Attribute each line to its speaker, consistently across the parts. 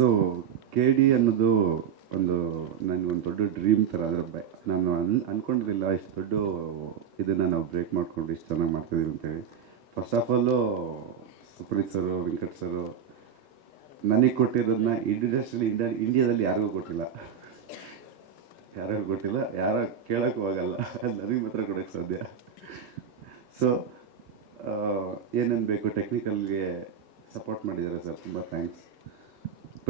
Speaker 1: So K D ಅನ್ನೋದು ಒಂದು ನನಗೊಂದು ದೊಡ್ಡ ಡ್ರೀಮ್ ಥರ ಅದರ ಬೈ, ನಾನು ಅನ್ ಅಂದ್ಕೊಂಡಿರಲಿಲ್ಲ ಇಷ್ಟು ದೊಡ್ಡ ಇದನ್ನು ನಾವು ಬ್ರೇಕ್ ಮಾಡಿಕೊಂಡು ಇಷ್ಟು ಚೆನ್ನಾಗಿ ಮಾಡ್ತಿದ್ದೀವಿ ಅಂತೇಳಿ. First of all Supreeth sir Venkat sir ನನಗೆ ಕೊಟ್ಟಿರೋದನ್ನ ಇಂಡಸ್ಟ್ರಿ ಇಂಡಿಯಾ ಇಂಡಿಯಾದಲ್ಲಿ ಯಾರಿಗೂ ಕೊಟ್ಟಿಲ್ಲ. ಯಾರಿಗೂ ಕೊಟ್ಟಿಲ್ಲ, ಯಾರು ಕೇಳೋಕ್ಕೂ ಆಗಲ್ಲ. ನನಗೆ ಮಾತ್ರ ಕೊಡೋಕ್ಕೆ ಸಾಧ್ಯ. ಸೊ ಏನೇನು ಬೇಕು ಟೆಕ್ನಿಕಲ್ಗೆ ಸಪೋರ್ಟ್ ಮಾಡಿದ್ದಾರೆ ಸರ್ ತುಂಬ ಥ್ಯಾಂಕ್ಸ್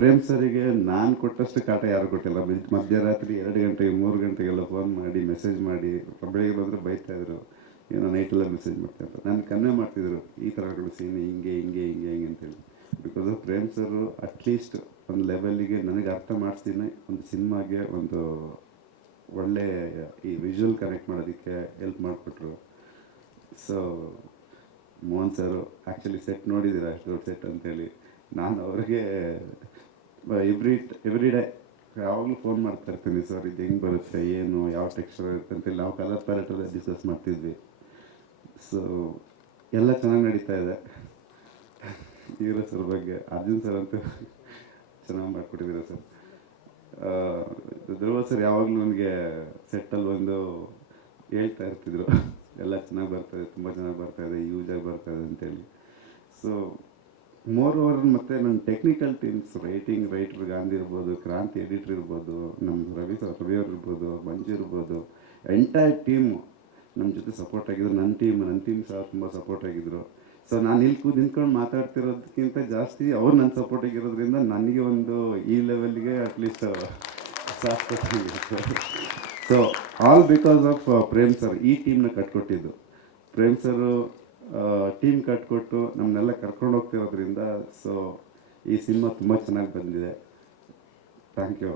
Speaker 1: ಪ್ರೇಮ್ ಸರಿಗೆ ನಾನು ಕೊಟ್ಟಷ್ಟು ಕಾಟ ಯಾರು ಕೊಟ್ಟಿಲ್ಲ. ಮಧ್ಯರಾತ್ರಿ ಎರಡು ಗಂಟೆಗೆ, ಮೂರು ಗಂಟೆಗೆಲ್ಲ ಫೋನ್ ಮಾಡಿ ಮೆಸೇಜ್ ಮಾಡಿ ಬೆಳಗ್ಗೆ ಬಂದರೆ ಬೈತಾ ಇದ್ರು. ಏನೋ ನೈಟೆಲ್ಲ ಮೆಸೇಜ್ ಮಾಡ್ತಾ ಇದ್ರು. ನಾನು ಕನ್ವೆ ಮಾಡ್ತಿದ್ರು. ಈ ಥರ ಸೀನ್ ಹಿಂಗೆ ಹಿಂಗೆ ಹಿಂಗೆ ಹಿಂಗೆ ಅಂತೇಳಿ. ಬಿಕಾಸ್ ಪ್ರೇಮ್ ಸರು ಅಟ್ಲೀಸ್ಟ್ ಒಂದು ಲೆವೆಲ್ಲಿಗೆ ನನಗೆ ಅರ್ಥ ಮಾಡಿಸ್ತೀನಿ. ಒಂದು ಸಿನಿಮಾಗೆ ಒಂದು ಒಳ್ಳೆ ಈ ವಿಜುವಲ್ ಕನೆಕ್ಟ್ ಮಾಡೋದಕ್ಕೆ ಹೆಲ್ಪ್ ಮಾಡಿಕೊಟ್ರು. So Mohan sir actually set ನೋಡಿದ್ದೀರಾ ಅಷ್ಟು ದೊಡ್ಡ ಸೆಟ್ ಅಂತೇಳಿ. ನಾನು ಅವ್ರಿಗೆ ಎವ್ರಿ ಎವ್ರಿ ಡೇ ಯಾವಾಗಲೂ ಫೋನ್ ಮಾಡ್ತಾ ಇರ್ತೀನಿ ಸರ್ ಇದು ಹೆಂಗೆ ಬರುತ್ತೆ, ಏನು, ಯಾವ ಟೆಕ್ಸ್ಚರ್ ಇರುತ್ತೆ ಅಂತೇಳಿ ನಾವು ಕಲರ್ ಪ್ಯಾಲೆಟೆಲ್ಲ ಡಿಸ್ಕಸ್ ಮಾಡ್ತಿದ್ವಿ. ಸೊ ಎಲ್ಲ ಚೆನ್ನಾಗಿ ನಡೀತಾ ಇದೆ. ಹೀರೋ ಸರ್ ಬಗ್ಗೆ, ಅರ್ಜುನ್ ಸರ್ ಅಂತೂ ಚೆನ್ನಾಗಿ ಮಾಡಿಕೊಟ್ಟಿದ್ದೀರಾ ಸರ್ ಧ್ರುವ ಸರ್ ಯಾವಾಗಲೂ ನನಗೆ ಸೆಟ್ಟಲ್ಲಿ ಬಂದು ಹೇಳ್ತಾ ಇರ್ತಿದ್ರು. ಎಲ್ಲ ಚೆನ್ನಾಗಿ ಬರ್ತಾಯಿದೆ ತುಂಬ ಚೆನ್ನಾಗಿ ಬರ್ತಾಯಿದೆ ಯೂಸಾಗಿ ಬರ್ತಾಯಿದೆ ಅಂತೇಳಿ. ಸೊ ಮೋರ್ ಓವರ್ ಮತ್ತು ನನ್ನ technical teams writing writer Gandhi ಇರ್ಬೋದು, ಕ್ರಾಂತಿ ಎಡಿಟರ್ ಇರ್ಬೋದು ನಮ್ಮ ರವಿ ಸರ್, ರವಿ ಅವ್ರು ಇರ್ಬೋದು, ಮಂಜು ಇರ್ಬೋದು ಎಂಟೈರ್ ಟೀಮ್ ನಮ್ಮ ಜೊತೆ ಸಪೋರ್ಟ್ ಆಗಿದ್ರು. ನನ್ನ ಟೀಮ್ ನನ್ನ ಟೀಮ್ ಸಹ ತುಂಬ ಸಪೋರ್ಟ್ ಆಗಿದ್ರು. ಸೊ ನಾನು ಇಲ್ಲಿ ಕೂತ್ ನಿಂತ್ಕೊಂಡು ಮಾತಾಡ್ತಿರೋದಕ್ಕಿಂತ ಜಾಸ್ತಿ ಅವ್ರು ನನ್ನ ಸಪೋರ್ಟ್ ಆಗಿರೋದ್ರಿಂದ ನನಗೆ ಒಂದು ಈ ಲೆವೆಲ್ಗೆ at least so all because of Prem sir ಈ ಟೀಮ್ನ ಕಟ್ಕೊಟ್ಟಿದ್ದು. ಪ್ರೇಮ್ ಸರು ಟೀಮ್ ಕಟ್ಕೊಟ್ಟು ನಮ್ಮನ್ನೆಲ್ಲ ಕರ್ಕೊಂಡು ಹೋಗ್ತಿರೋದ್ರಿಂದ ಸೊ ಈ ಸಿನಿಮಾ ತುಂಬ ಚೆನ್ನಾಗಿ ಬಂದಿದೆ. Thank you